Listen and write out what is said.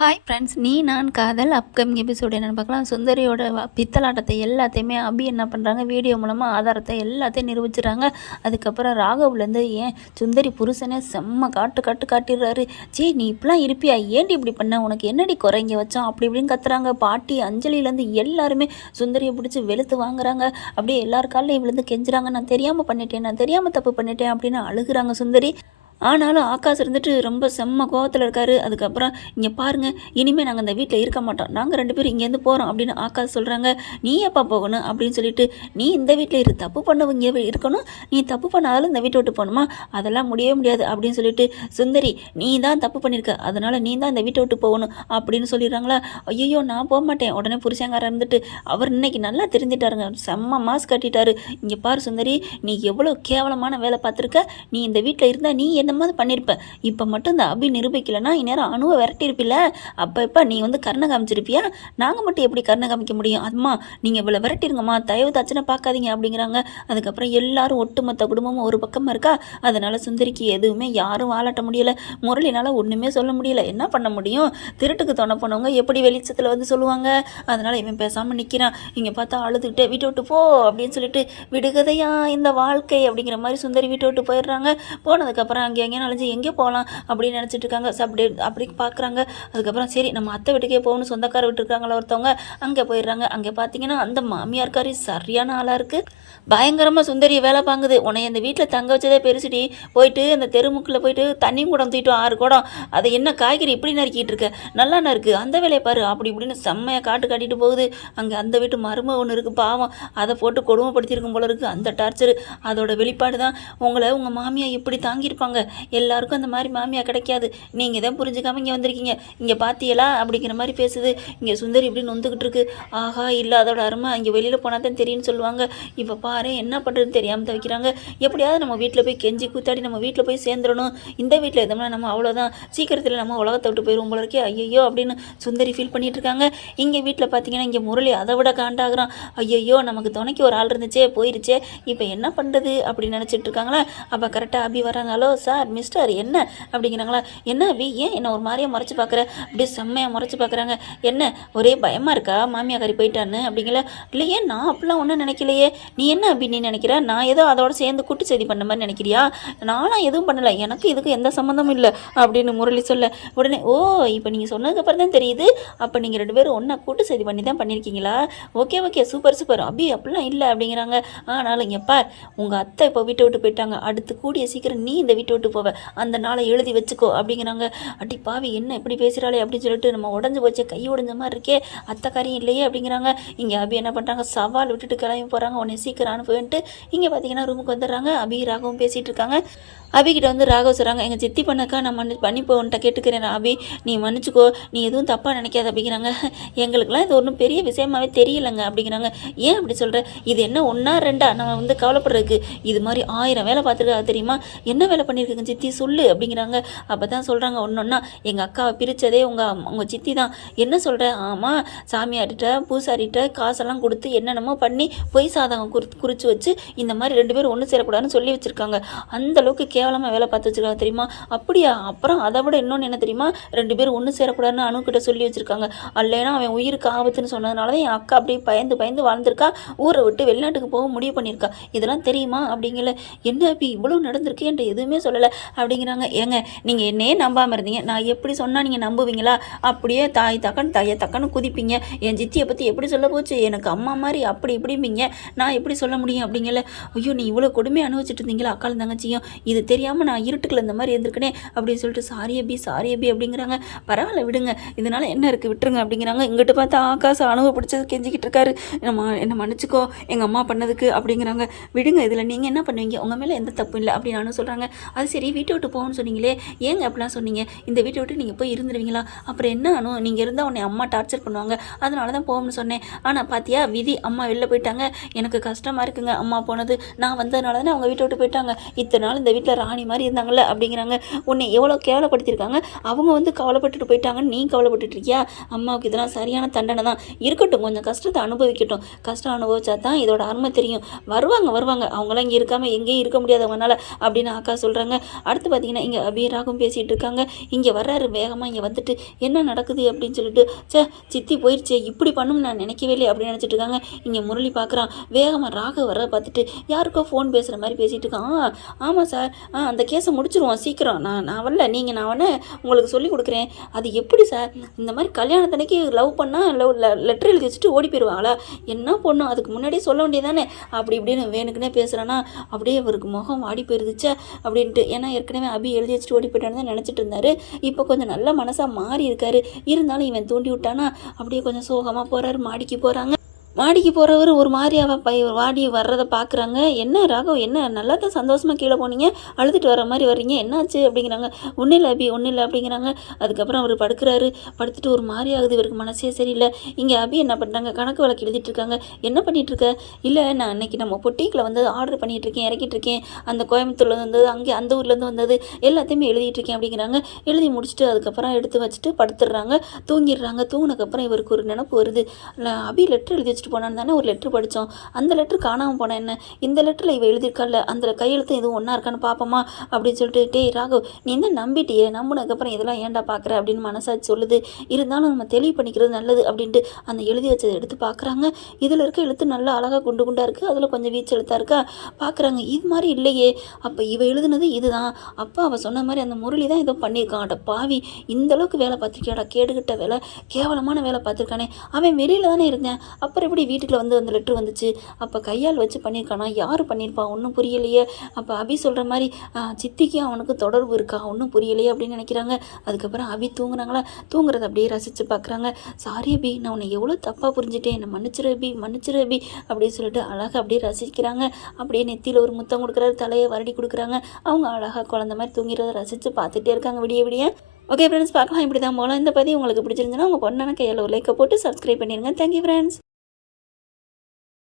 Hi friends, நீ நான் காதல் அப்கமிங் எபிசோடு என்னென்னு பார்க்கலாம். சுந்தரியோட பித்தலாட்டத்தை எல்லாத்தையுமே அபி என்ன பண்ணுறாங்க, வீடியோ மூலமாக ஆதாரத்தை எல்லாத்தையும் நிரூபிச்சுறாங்க. அதுக்கப்புறம் ராகவ்லேருந்து ஏன் சுந்தரி புருஷனே செம்ம காட்டிடுறாரு. நீ இப்படிலாம் இருப்பியா, ஏன்டி இப்படி பண்ண, உனக்கு என்னடி குறைங்க வச்சோம் அப்படி இப்படின்னு கத்துறாங்க. பாட்டி அஞ்சலிலேருந்து எல்லாருமே சுந்தரியை பிடிச்சி வெளுத்து வாங்குறாங்க. அப்படியே எல்லார் காலையும் இவளேருந்து கெஞ்சுறாங்க, நான் தெரியாமல் தப்பு பண்ணிட்டேன் அப்படின்னு அழுகுறாங்க சுந்தரி. ஆனாலும் ஆகாஷ் இருந்துட்டு ரொம்ப செம்ம கோவத்தில் இருக்காரு. அதுக்கப்புறம் இங்கே பாருங்கள், இனிமேல் நாங்கள் இந்த வீட்டில் இருக்க மாட்டோம், நாங்கள் 2 பேரும் இங்கேருந்து போகிறோம் அப்படின்னு ஆகாஷ் சொல்கிறாங்க. நீ எப்போ போகணும் அப்படின்னு சொல்லிட்டு, நீ இந்த வீட்டில் தப்பு பண்ணவங்க இருக்கணும், நீ தப்பு பண்ணாலும் இந்த வீட்டை விட்டு போகணுமா, அதெல்லாம் முடியவே முடியாது அப்படின்னு சொல்லிட்டு, சுந்தரி நீ தான் தப்பு பண்ணியிருக்க, அதனால் நீ தான் இந்த வீட்டை விட்டு போகணும் அப்படின்னு சொல்லிடுறாங்களா. ஐயோ நான் போக மாட்டேன். உடனே புருஷங்காரர் இருந்துட்டு, அவர் இன்னைக்கு நல்லா தெரிஞ்சிட்டாருங்க, செம்ம மாஸ்க் கட்டிட்டாரு. இங்கே பாரு சுந்தரி, நீ எவ்வளோ கேவலமான வேலை பார்த்துருக்க, நீ இந்த வீட்டில் இருந்தால் நீ இந்த மாதிரி பண்ணியிருப்பேன். இப்போ மட்டும் இந்த அபி நிரூபிக்கலைன்னா இந்நேரம் அணுவை விரட்டியிருப்பில்ல. அப்போ நீ கருணை காமிச்சிருப்பியா, நாங்கள் மட்டும் எப்படி கருணை காமிக்க முடியும். அம்மா நீங்கள் இவ்வளோ விரட்டிருங்கம்மா, தயவு தச்சனை பார்க்காதீங்க அப்படிங்கிறாங்க. அதுக்கப்புறம் எல்லாரும் ஒட்டுமொத்த குடும்பமும் ஒரு பக்கமாக இருக்கா. அதனால் சுந்தரிக்கு எதுவுமே யாரும் வாழாட்ட முடியலை. முரளினால் ஒன்றுமே சொல்ல முடியல. என்ன பண்ண முடியும், திருட்டுக்கு தொண போனவங்க எப்படி வெளிச்சத்தில் சொல்லுவாங்க. அதனால் இவன் பேசாமல் நிற்கிறான். இங்கே பார்த்தா அழுதுகிட்டே வீட்டை விட்டு போ அப்படின்னு சொல்லிட்டு, விடுகதையா இந்த வாழ்க்கை அப்படிங்கிற மாதிரி சுந்தரி வீட்டை விட்டு போயிடுறாங்க. போனதுக்கப்புறம் அங்கே எங்கே நாளைஞ்சு எங்கே போகலாம் அப்படின்னு நினச்சிட்டு இருக்காங்க. அப்படி பார்க்குறாங்க. அதுக்கப்புறம் சரி நம்ம அத்தை வீட்டுக்கே போகணும், சொந்தக்கார விட்டுருக்காங்களா ஒருத்தவங்க, அங்கே போயிடுறாங்க. அங்கே பார்த்தீங்கன்னா அந்த மாமியார்காரி சரியான ஆளாக இருக்குது. பயங்கரமாக சுந்தரியை வேலை பாங்குது. உன்னை அந்த வீட்டில் தங்க வச்சதே பெருசுடி, போயிட்டு அந்த தெருமுக்கில் போயிட்டு தண்ணி குடம் தூக்கிட்டு 6 குடம், அதை என்ன காய்கறி இப்படி நறுக்கிட்டு இருக்க, நல்லா இருக்குது அந்த வேலையை பாரு அப்படி இப்படின்னு செம்மையாக காட்டிட்டு போகுது. அங்கே அந்த வீட்டு மருமை ஒன்று இருக்குது, பாவம், அதை போட்டு கொடுமைப்படுத்தியிருக்கும் போல இருக்குது. அந்த டார்ச்சர் அதோட வெளிப்பாடு தான். உங்கள் மாமியா இப்படி தாங்கியிருப்பாங்க. எல்லாருக்கும் அந்த மாதிரி மாமியா கிடைக்காது. நீங்கள் தான் புரிஞ்சுக்காம இங்கே வந்திருக்கீங்க. இங்கே பார்த்தியலா அப்படிங்கிற மாதிரி பேசுது. இங்கே சுந்தரி இப்படின்னு நொந்துக்கிட்டு இருக்கு. ஆஹா இல்லை, அதோட அருமை அங்கே வெளியில் போனால் தான் தெரியும்னு சொல்லுவாங்க. இப்போ பாரு என்ன பண்ணுறதுன்னு தெரியாமல் தவிக்கிறாங்க. எப்படியாவது நம்ம வீட்டில் போய் கெஞ்சி கூத்தாடி நம்ம வீட்டில் போய் சேர்ந்துடணும். இந்த வீட்டில் எதோம்னா நம்ம அவ்வளோதான், சீக்கிரத்தில் நம்ம உலகத்தை விட்டு போயிடுவோம் போல இருக்கே, ஐயோ அப்படின்னு சுந்தரி ஃபீல் பண்ணிட்டு இருக்காங்க. இங்கே வீட்டில் பார்த்தீங்கன்னா இங்கே முரளி அதை விட காண்டாகிறான். ஐயோ நமக்கு துணைக்கு ஒரு ஆள் இருந்துச்சே, போயிருச்சே, இப்போ என்ன பண்ணுறது அப்படின்னு நினச்சிட்டு இருக்காங்களா. அப்போ கரெக்டாக அபி வராங்களோ, சார் மிஸ்டர் என்ன அப்படிங்கிறாங்களா. என்ன அபி, ஏன் என்ன ஒரு மாதிரியாக முறைச்சி பார்க்குற, அப்படியே செம்மையாக முறைச்சி பார்க்குறாங்க. என்ன ஒரே பயமாக இருக்கா மாமியாக்காரி போயிட்டான்னு அப்படிங்களா. இல்லையே நான் அப்படிலாம் ஒன்றும் நினைக்கலையே, நீ என்ன அபி நீ நினைக்கிற, நான் ஏதோ அதோட சேர்ந்து கூட்டு செய்தி பண்ண மாதிரி நினைக்கிறியா, நானும் எதுவும் பண்ணலை, எனக்கு இதுக்கு எந்த சம்மந்தமும் இல்லை அப்படின்னு முரளி சொல்ல, உடனே ஓ இப்போ நீங்கள் சொன்னதுக்கப்புறம் தான் தெரியுது, அப்போ நீங்கள் 2 பேரும் ஒன்றா கூட்டு செய்தி பண்ணி தான் பண்ணியிருக்கீங்களா, ஓகே சூப்பர் அபி அப்படிலாம் இல்லை அப்படிங்கிறாங்க. ஆனாலும் இங்கே பார், உங்கள் அத்தை இப்போ வீட்டை விட்டு போயிட்டாங்க, அடுத்து கூடிய சீக்கிரம் நீ இந்த வீட்டை விட்டு போவ, அந்த நாளை எழுதி வச்சுக்கோ அப்படிங்கிறாங்க. அடி பாவி என்ன இப்படி பேசுகிறாளே அப்படின்னு சொல்லிட்டு, நம்ம உடஞ்சி போச்சே, கை உடஞ்ச மாதிரி இருக்கே, அத்தைக்காரியும் இல்லையே அப்படிங்கிறாங்க. இங்கே அபி என்ன பண்ணுறாங்க, சவால் விட்டுட்டு கிளம்பி போகிறாங்க. உடனே சீக்கிரம் அனுப்புவேன்ட்டு இங்கே பார்த்தீங்கன்னா ரூமுக்கு வந்துடுறாங்க. அபி ராகவும் பேசிகிட்டு இருக்காங்க. அபிகிட்ட ராகவ் சொல்கிறாங்க, எங்கள் சித்தி பண்ணக்கா நான் பண்ணி போன்ட்ட கேட்டுக்கிறேன் அபி, நீ மன்னிச்சிக்கோ, நீ எதுவும் தப்பாக நினைக்காத அப்படிங்கிறாங்க. எங்களுக்குலாம் இது ஒன்றும் பெரிய விஷயமாவே தெரியலைங்க அப்படிங்கிறாங்க. ஏன் அப்படி சொல்கிற, இது என்ன 1 2 நம்ம கவலைப்படுறதுக்கு, இது மாதிரி 1000 வேலை பார்த்துருக்கா தெரியுமா, என்ன வேலை பண்ணியிருக்குங்க சித்தி சொல்லு அப்படிங்கிறாங்க. அப்போ தான் சொல்கிறாங்க, ஒன்றா எங்கள் அக்காவை பிரித்ததே உங்கள் சித்தி தான். என்ன சொல்கிற, ஆமாம் சாமியார்கிட்ட பூசாரிகிட்ட காசெல்லாம் கொடுத்து என்னென்னமோ பண்ணி பொய் சாதகம் குறித்து வச்சு இந்த மாதிரி 2 பேரும் ஒன்று சேரக்கூடாதுன்னு சொல்லி வச்சுருக்காங்க. அந்தளவுக்கு கேவலமாக வேலை பார்த்து வச்சுருக்காங்க தெரியுமா. அப்படியா, அப்புறம் அதை விட இன்னொன்று என்ன தெரியுமா, 2 பேரும் ஒன்று சேரக்கூடாதுன்னு அணுக்கிட்ட சொல்லி வச்சுருக்காங்க. அல்லைனா அவன் உயிருக்கு ஆபத்துன்னு சொன்னதுனால தான் என் அக்கா அப்படியே பயந்து வாழ்ந்திருக்கா, ஊரை விட்டு வெளிநாட்டுக்கு போக முடிவு பண்ணியிருக்கா, இதெல்லாம் தெரியுமா அப்படிங்கல. என்ன அப்படி இவ்வளோ நடந்திருக்கு என்கிட்ட எதுவுமே சொல்லலை அப்படிங்கிறாங்க. ஏங்க நீங்கள் என்னையே நம்பாமல் இருந்தீங்க, நான் எப்படி சொன்னால் நீங்கள் நம்புவீங்களா, அப்படியே தாயை தக்கன்னு குதிப்பீங்க. என் சித்தியை பற்றி எப்படி சொல்ல போச்சு, எனக்கு அம்மா மாதிரி அப்படி இப்படிம்பீங்க, நான் எப்படி சொல்ல முடியும் அப்படிங்கல. ஐயோ நீ இவ்வளோ கொடுமையை அனுபவிச்சுட்டு இருந்தீங்களா அக்காலும் தங்கச்சியும், இது தெரியாமல் நான் இருட்டுக்குள்ள இந்த மாதிரி இருந்திருக்கனே அப்படின்னு சொல்லிட்டு சாரி அபி அப்படிங்கிறாங்க. பரவாயில்ல விடுங்க, இதனால என்ன இருக்குது விட்டுருங்க அப்படிங்கிறாங்க. இங்கிட்ட பார்த்தா ஆகாச அனுபவப்பிடிச்சது கெஞ்சிக்கிட்டு இருக்காரு. என்ன மன்னிச்சிக்கோ எங்கள் அம்மா பண்ணதுக்கு அப்படிங்கிறாங்க. விடுங்க, இதில் நீங்கள் என்ன பண்ணுவீங்க, உங்கள் மேலே எந்த தப்பு இல்லை அப்படின்னு நானும் சொல்கிறாங்க. அது சரி வீட்டை விட்டு போகணும்னு சொன்னீங்களே, ஏங்க அப்படிலாம் சொன்னீங்க, இந்த வீட்டை விட்டு நீங்கள் போய் இருந்துருவீங்களா, அப்புறம் என்ன ஆனும், நீங்கள் இருந்தால் உன்னை அம்மா டார்ச்சர் பண்ணுவாங்க, அதனால தான் போகணும்னு சொன்னேன். ஆனால் பார்த்தியா விதி, அம்மா வெளில போயிட்டாங்க, எனக்கு கஷ்டமாக இருக்குங்க அம்மா போனது, நான் வந்ததுனால தானே அவங்க வீட்டை விட்டு போயிட்டாங்க, இத்தனை நாள் இந்த வீட்டில் ராணி மாதிரி இருந்தாங்கல்ல அப்படிங்கிறாங்க. உன்னை எவ்வளோ கேவலப்படுத்தியிருக்காங்க, அவங்க கவலைப்பட்டுட்டு போயிட்டாங்கன்னு நீ கவலைப்பட்டுட்டு இருக்கியா, அம்மாவுக்கு இதெல்லாம் சரியான தண்டனை தான், இருக்கட்டும் கொஞ்சம் கஷ்டத்தை அனுபவிக்கட்டும், கஷ்டம் அனுபவிச்சா தான் இதோட அருமை தெரியும், வருவாங்க அவங்களாம் இங்கே இருக்காமல் எங்கேயும் இருக்க முடியாதவங்கனால அப்படின்னு அக்கா சொல்கிறாங்க. அடுத்து பார்த்தீங்கன்னா இங்கே அபிராகும் பேசிகிட்டு இருக்காங்க. இங்கே வர்றாரு வேகமாக, இங்கே வந்துட்டு என்ன நடக்குது அப்படின்னு சொல்லிட்டு, சித்தி போயிடுச்சு, இப்படி பண்ணும் நான் நினைக்கவே இல்லை அப்படின்னு நினச்சிட்டு இருக்காங்க. இங்கே முரளி பார்க்குறான், வேகமாக ராகவ் வர பார்த்துட்டு யாருக்கோ ஃபோன் பேசுகிற மாதிரி பேசிகிட்டு இருக்கான். ஆமாம் சார், அந்த கேஸை முடிச்சிருவோம் சீக்கிரம், நான் வரல, நான் வேணா உங்களுக்கு சொல்லி கொடுக்குறேன். அது எப்படி சார், இந்த மாதிரி கல்யாணத்தன்னைக்கு லவ் பண்ணால் லெட்டர் எழுதி வச்சுட்டு ஓடி போயிடுவாங்களா? என்ன பொண்ணும், அதுக்கு முன்னாடியே சொல்ல வேண்டியதானே அப்படி இப்படின்னு வேணுக்குன்னே பேசுகிறானா. அப்படியே அவருக்கு முகம் வாடி போயிருந்துச்சா அப்படின்ட்டு. ஏன்னா ஏற்கனவே அபி எழுதி வச்சுட்டு ஓடி போயிட்டான்னு தான் நினச்சிட்டு இருந்தாரு. இப்போ கொஞ்சம் நல்ல மனசாக மாறி இருக்காரு. இருந்தாலும் இவன் தூண்டி விட்டானா அப்படியே கொஞ்சம் சோகமாக போகிறாரு. மாடிக்கு போகிறாங்க. மாடிக்கு போகிறவர் ஒரு மாதிரியாவ வாடி வர்றதை பார்க்குறாங்க. என்ன ராகவ், என்ன நல்லா தான் சந்தோஷமாக கீழே போனீங்க, அழுதுட்டு வர மாதிரி வர்றீங்க, என்னாச்சு அப்படிங்கிறாங்க. ஒன்றும் இல்லை அபி, ஒன்றும் இல்லை அப்படிங்கிறாங்க. அதுக்கப்புறம் அவர் படுக்கிறாரு. படுத்துட்டு ஒரு மாதிரி ஆகுது, இவருக்கு மனசே சரியில்லை. இங்கே அபி என்ன பண்ணுறாங்க, கணக்கு வழக்கு எழுதிட்டு இருக்காங்க. என்ன பண்ணிகிட்ருக்க? இல்லை, நான் அன்றைக்கி நம்ம பொட்டிக்கில் வந்து ஆர்டர் பண்ணிகிட்ருக்கேன், இறக்கிட்டு இருக்கேன். அந்த கோயம்புத்தூர்லேருந்து வந்தது, அங்கே அந்த ஊர்லேருந்து வந்தது எல்லாத்தையுமே எழுதிட்டு இருக்கேன் அப்படிங்கிறாங்க. எழுதி முடிச்சுட்டு அதுக்கப்புறம் எடுத்து வச்சுட்டு படுத்துடுறாங்க, தூங்கிடுறாங்க. தூங்கினதுக்கப்புறம் இவருக்கு ஒரு நினப்பு வருது. அபி லெட்டர் எழுதி வச்சுட்டு போனான்னு தானே ஒரு லெட்ரு படித்தோம், அந்த லெட்ரு காணாமல் போனேன், என்ன இந்த லெட்டரில் இவ எழுதியிருக்கால, அந்த கையெழுத்து எதுவும் ஒன்றா இருக்கான்னு பார்ப்போமா அப்படின்னு சொல்லிட்டு, டேய் ராகவ், நீ தான் நம்பிட்டியே, நம்பினதுக்கப்புறம் இதெல்லாம் ஏன்டா பார்க்குற அப்படின்னு மனசாச்சு சொல்லுது. இருந்தாலும் நம்ம தெளிவு பண்ணிக்கிறது நல்லது அப்படின்ட்டு அந்த எழுதி வச்சதை எடுத்து பார்க்குறாங்க. இதில் இருக்க எழுத்து நல்லா அழகாக குண்டு குண்டாக இருக்குது, அதில் கொஞ்சம் வீச்சு எழுத்தாக இருக்கா. பார்க்குறாங்க, இது மாதிரி இல்லையே, அப்போ இவ எழுதுனது இதுதான். அப்போ அவள் சொன்ன மாதிரி அந்த முரளி தான் ஏதோ பண்ணியிருக்கான். அட பாவி, இந்தளவுக்கு வேலை பார்த்துருக்கியாடா, கேடுகிட்ட வேலை, கேவலமான வேலை பார்த்துருக்கானே. அவன் வெளியில் தானே இருந்தேன், அப்புறம் எப்படி வீட்டுக்குள்ள வந்து அந்த லெட்ரு வந்துச்சு? அப்போ கையால் வச்சு பண்ணியிருக்கானா, யார் பண்ணியிருப்பா ஒன்றும் புரியலையே. அப்போ அபி சொல்கிற மாதிரி சித்திக்கும் அவனுக்கு தொடர்பு இருக்கா, ஒன்றும் புரியலையே அப்படின்னு நினைக்கிறாங்க. அதுக்கப்புறம் அபி தூங்குறாங்களா, தூங்குறத அப்படியே ரசித்து பார்க்குறாங்க. சாரி அபி, நான் உன்னை எவ்வளோ தப்பாக புரிஞ்சுட்டேன், என்னை மன்னிச்சிரு அபி, மன்னிச்சிரு அபி அப்படின்னு சொல்லிட்டு அழகாக அப்படியே ரசிக்கிறாங்க. அப்படியே நெத்தியில் ஒரு முத்தம் கொடுக்குறாரு, தலையை வருடி கொடுக்குறாங்க. அவங்க அழகாக குழந்த மாதிரி தூங்கிறத ரசித்து பார்த்துட்டே இருக்காங்க விடிய விடிய. ஓகே ஃப்ரெண்ட்ஸ், பார்க்கலாம், இப்படி தான் போகலாம். இந்த பதிவு உங்களுக்கு பிடிச்சிருந்துன்னா உங்கள் பொண்ணான கையில் ஒரு லைக்கை போட்டு சப்ஸ்கிரைப் பண்ணிடுங்க. Thank you friends.